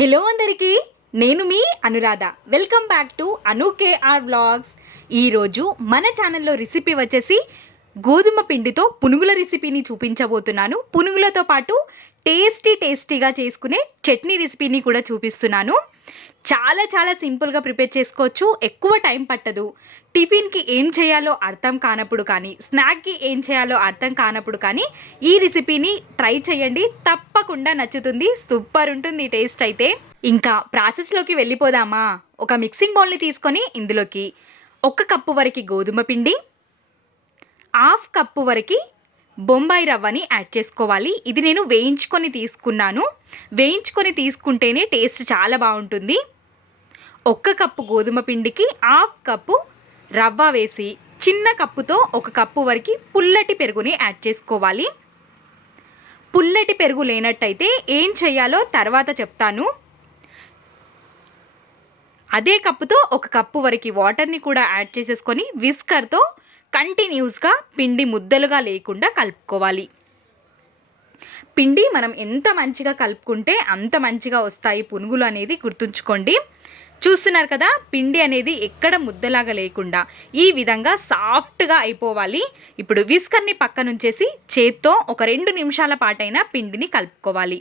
Hello అందరికీ, నేను మీ Anuradha. Welcome back to AnuKR vlogs. ఈరోజు మన ఛానల్లో రెసిపీ వచ్చేసి గోధుమ పిండితో పునుగుల రెసిపీని చూపించబోతున్నాను. పునుగులతో పాటు టేస్టీగా చేసుకునే చట్నీ రెసిపీని కూడా చూపిస్తున్నాను. చాలా సింపుల్గా ప్రిపేర్ చేసుకోవచ్చు, ఎక్కువ టైం పట్టదు. టిఫిన్కి ఏం చేయాలో అర్థం కానప్పుడు కానీ, స్నాక్కి ఏం చేయాలో అర్థం కానప్పుడు కానీ ఈ రెసిపీని ట్రై చేయండి, తప్పకుండా నచ్చుతుంది. సూపర్ ఉంటుంది టేస్ట్ అయితే. ఇంకా ప్రాసెస్లోకి వెళ్ళిపోదామా? ఒక మిక్సింగ్ బౌల్ని తీసుకొని ఇందులోకి 1 కప్పు వరకు గోధుమ పిండి, 1/2 కప్పు వరకు బొంబాయి రవ్వని యాడ్ చేసుకోవాలి. ఇది నేను వేయించుకొని తీసుకున్నాను. వేయించుకొని తీసుకుంటేనే టేస్ట్ చాలా బాగుంటుంది. 1 కప్పు గోధుమ పిండికి 1/2 కప్పు రవ్వ వేసి చిన్న కప్పుతో 1 కప్పు వరకు పుల్లటి పెరుగుని యాడ్ చేసుకోవాలి. పుల్లటి పెరుగు లేనట్టయితే ఏం చేయాలో తర్వాత చెప్తాను. అదే కప్పుతో 1 కప్పు వరకు వాటర్ని కూడా యాడ్ చేసేసుకొని విస్కర్తో కంటిన్యూస్గా పిండి ముద్దలుగా లేకుండా కలుపుకోవాలి. పిండి మనం ఎంత మంచిగా కలుపుకుంటే అంత మంచిగా వస్తాయి పునుగులు అనేది గుర్తుంచుకోండి. చూస్తున్నారు కదా, పిండి అనేది ఎక్కడ ముద్దలాగా లేకుండా ఈ విధంగా సాఫ్ట్గా అయిపోవాలి. ఇప్పుడు విస్కర్ని పక్కనుంచేసి చేత్తో ఒక 2 నిమిషాల పాటైనా పిండిని కలుపుకోవాలి.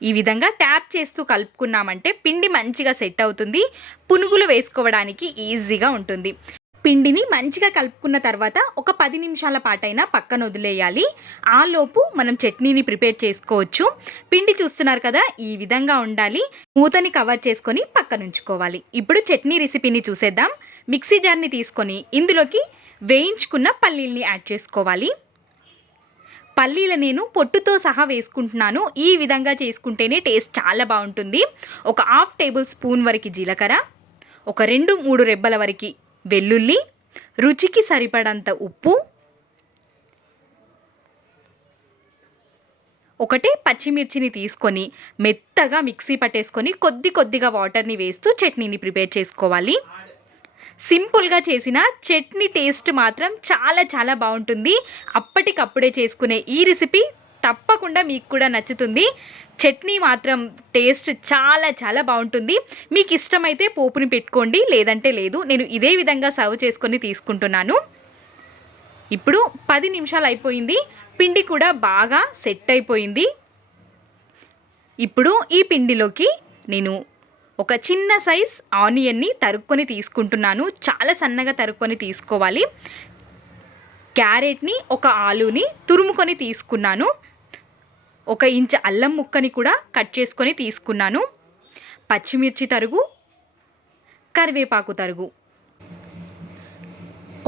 ఈ విధంగా ట్యాప్ చేస్తూ కలుపుకున్నామంటే పిండి మంచిగా సెట్ అవుతుంది, పునుగులు వేసుకోవడానికి ఈజీగా ఉంటుంది. పిండిని మంచిగా కలుపుకున్న తర్వాత ఒక 10 నిమిషాల పాటైనా పక్కన వదిలేయాలి. ఆలోపు మనం చట్నీని ప్రిపేర్ చేసుకోవచ్చు. పిండి చూస్తున్నారు కదా, ఈ విధంగా ఉండాలి. మూతని కవర్ చేసుకొని పక్కన ఉంచుకోవాలి. ఇప్పుడు చట్నీ రెసిపీని చూసేద్దాం. మిక్సీ జార్ని తీసుకొని ఇందులోకి వేయించుకున్న పల్లీల్ని యాడ్ చేసుకోవాలి. పల్లీలు నేను పొట్టుతో సహా వేసుకుంటున్నాను. ఈ విధంగా చేసుకుంటేనే టేస్ట్ చాలా బాగుంటుంది. ఒక 1/2 టేబుల్ స్పూన్ వరకు జీలకర్ర, ఒక 2-3 రెబ్బల వరకు వెల్లుల్లి, రుచికి సరిపడంత ఉప్పు, 1 పచ్చిమిర్చిని తీసుకొని మెత్తగా మిక్సీ పట్టేసుకొని కొద్దిగా వాటర్ని వేస్తూ చట్నీని ప్రిపేర్ చేసుకోవాలి. సింపుల్గా చేసిన చట్నీ టేస్ట్ మాత్రం చాలా బాగుంటుంది. అప్పటికప్పుడే చేసుకునే ఈ రెసిపీ తప్పకుండా మీకు కూడా నచ్చుతుంది. చట్నీ మాత్రం టేస్ట్ చాలా బాగుంటుంది. మీకు ఇష్టమైతే పోపుని పెట్టుకోండి, లేదంటే లేదు. నేను ఇదే విధంగా సర్వ్ చేసుకొని తీసుకుంటున్నాను. ఇప్పుడు 10 నిమిషాలు అయిపోయింది. పిండి కూడా బాగా సెట్ అయిపోయింది. ఇప్పుడు ఈ పిండిలోకి నేను ఒక చిన్న సైజ్ ఆనియన్ని తరుక్కొని తీసుకుంటున్నాను. చాలా సన్నగా తరుక్కొని తీసుకోవాలి. క్యారెట్ని, ఒక ఆలూని తురుముకొని తీసుకున్నాను. 1 ఇంచ్ అల్లం ముక్కని కూడా కట్ చేసుకొని తీసుకున్నాను. పచ్చిమిర్చి తరుగు, కరివేపాకు తరుగు,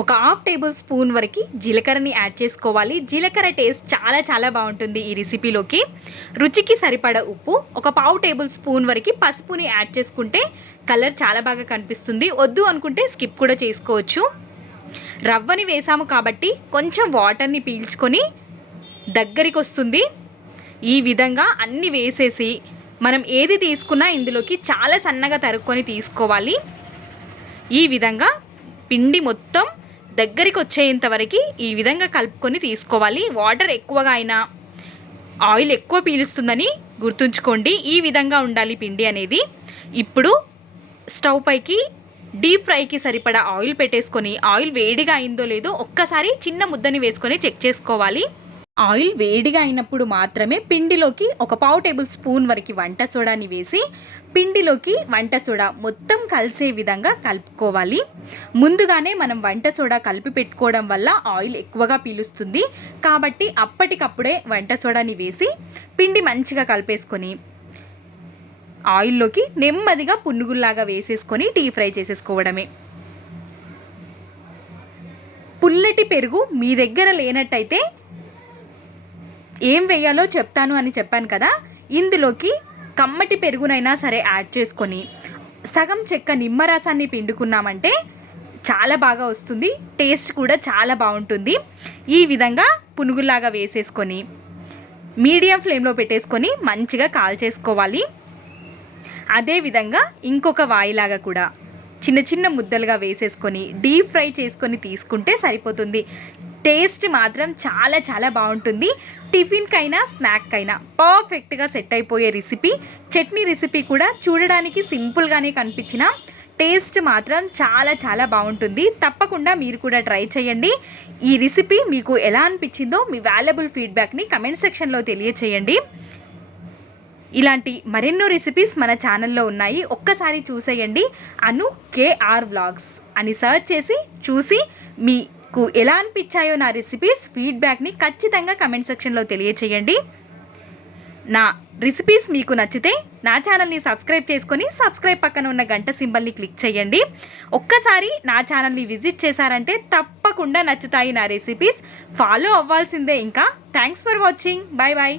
ఒక 1/2 టేబుల్ స్పూన్ వరకు జీలకర్రని యాడ్ చేసుకోవాలి. జీలకర్ర టేస్ట్ చాలా బాగుంటుంది ఈ రెసిపీలోకి. రుచికి సరిపడ ఉప్పు, ఒక 1/2 టేబుల్ స్పూన్ వరకు పసుపుని యాడ్ చేసుకుంటే కలర్ చాలా బాగా కనిపిస్తుంది. వద్దు అనుకుంటే స్కిప్ కూడా చేసుకోవచ్చు. రవ్వని వేసాము కాబట్టి కొంచెం వాటర్ని పీల్చుకొని దగ్గరికి వస్తుంది. ఈ విధంగా అన్నీ వేసేసి మనం ఏది తీసుకున్నా ఇందులోకి చాలా సన్నగా తరుక్కొని తీసుకోవాలి. ఈ విధంగా పిండి మొత్తం దగ్గరికి వచ్చేంత వరకు ఈ విధంగా కలుపుకొని తీసుకోవాలి. వాటర్ ఎక్కువగా అయినా ఆయిల్ ఎక్కువ పీలుస్తుందని గుర్తుంచుకోండి. ఈ విధంగా ఉండాలి పిండి అనేది. ఇప్పుడు స్టవ్ పైకి డీప్ ఫ్రైకి సరిపడా ఆయిల్ పెట్టేసుకొని ఆయిల్ వేడిగా అయిందో లేదో ఒక్కసారి చిన్న ముద్దని వేసుకొని చెక్ చేసుకోవాలి. ఆయిల్ వేడిగా అయినప్పుడు మాత్రమే పిండిలోకి ఒక 1/2 టేబుల్ స్పూన్ వరకు వంట సోడాని వేసి పిండిలోకి వంట సోడా మొత్తం కలిసే విధంగా కలుపుకోవాలి. ముందుగానే మనం వంట సోడా కలిపి పెట్టుకోవడం వల్ల ఆయిల్ ఎక్కువగా పీలుస్తుంది. కాబట్టి అప్పటికప్పుడే వంట సోడాని వేసి పిండి మంచిగా కలిపేసుకొని ఆయిల్లోకి నెమ్మదిగా పునుగుల్లాగా వేసేసుకొని డీప్ ఫ్రై చేసేసుకోవడమే. పుల్లటి పెరుగు మీ దగ్గర లేనట్టయితే ఏం వేయాలో చెప్తాను అని చెప్పాను కదా, ఇందులోకి కమ్మటి పెరుగునైనా సరే యాడ్ చేసుకొని సగం చెక్క నిమ్మరసాన్ని పిండుకున్నామంటే చాలా బాగా వస్తుంది. టేస్ట్ కూడా చాలా బాగుంటుంది. ఈ విధంగా పునుగులాగా వేసేసుకొని మీడియం ఫ్లేమ్లో పెట్టేసుకొని మంచిగా కాల్చేసుకోవాలి. అదేవిధంగా ఇంకొక వాయిలాగా కూడా చిన్న చిన్న ముద్దలుగా వేసేసుకొని డీప్ ఫ్రై చేసుకొని తీసుకుంటే సరిపోతుంది. టేస్ట్ మాత్రం చాలా చాలా బాగుంటుంది. టిఫిన్కైనా స్నాక్కైనా పర్ఫెక్ట్గా సెట్ అయిపోయే రెసిపీ. చట్నీ రెసిపీ కూడా చూడడానికి సింపుల్గానే కనిపించిన టేస్ట్ మాత్రం చాలా చాలా బాగుంటుంది. తప్పకుండా మీరు కూడా ట్రై చేయండి. ఈ రెసిపీ మీకు ఎలా అనిపించిందో మీ వాల్యుబుల్ ఫీడ్బ్యాక్ని కమెంట్ సెక్షన్లో తెలియచేయండి. ఇలాంటి మరెన్నో రెసిపీస్ మన ఛానల్లో ఉన్నాయి. ఒక్కసారి చూసేయండి. అను కేఆర్ వ్లాగ్స్ అని సర్చ్ చేసి చూసి మీకు ఎలా అనిపించాయో నా రెసిపీస్ ఫీడ్బ్యాక్ని ఖచ్చితంగా కమెంట్ సెక్షన్లో తెలియచేయండి. నా రెసిపీస్ మీకు నచ్చితే నా ఛానల్ని సబ్స్క్రైబ్ చేసుకొని సబ్స్క్రైబ్ పక్కన ఉన్న గంట సింబల్ని క్లిక్ చేయండి. ఒక్కసారి నా ఛానల్ని విజిట్ చేశారంటే తప్పకుండా నచ్చుతాయి నా రెసిపీస్. ఫాలో అవ్వాల్సిందే. ఇంకా thanks for watching. Bye bye.